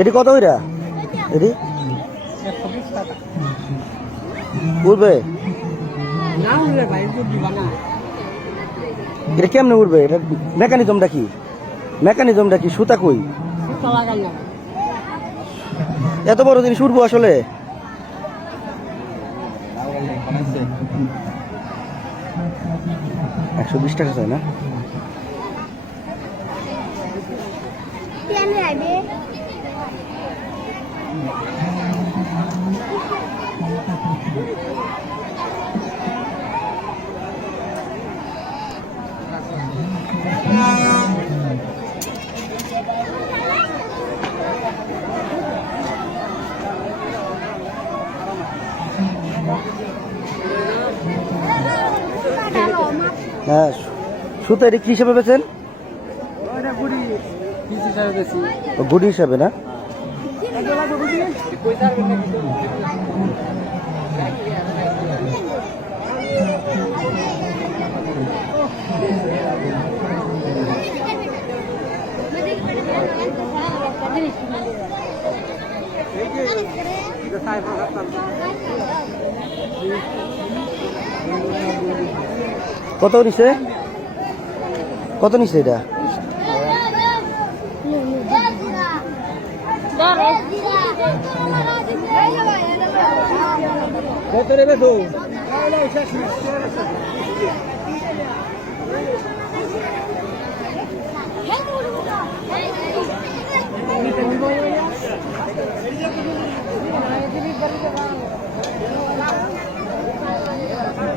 এটি কত ওইরা এটি উঠবে এটা কেমনে উঠবে? এটা মেকানিজমটা কি সুতা কই? এত বড় জিনিস উঠবো আসলে? $120 চাই না? হ্যাঁ, সুতো এটা কি হিসাবে বেচেন? গুড়ি হিসাবে না? কত নিছে এটা?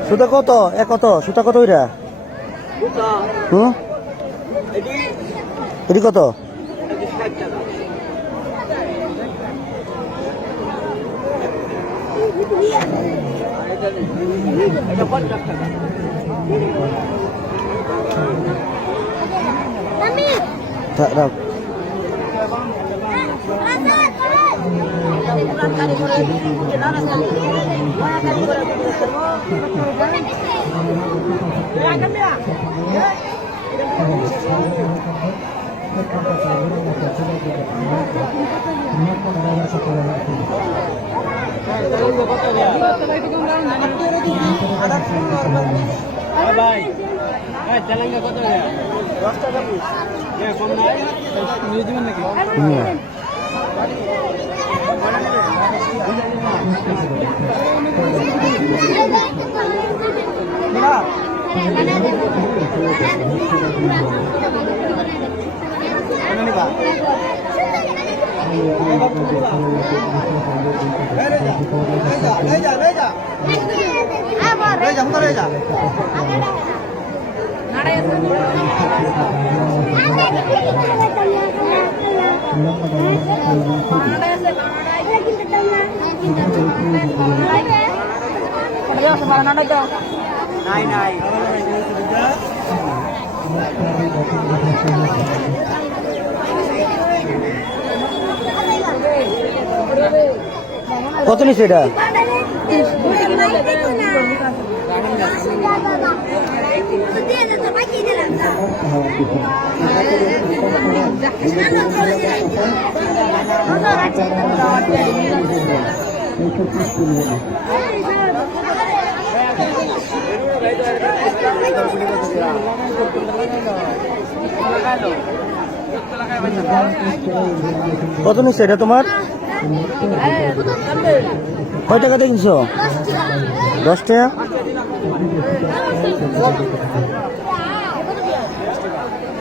সুতা কত? সুতা কত ওইটা? এটি কত? কত নিছে এটা? কত নিচ্ছে এটা তোমার? কয় টাকা দিয়ে কিনছো? 10 টাকা।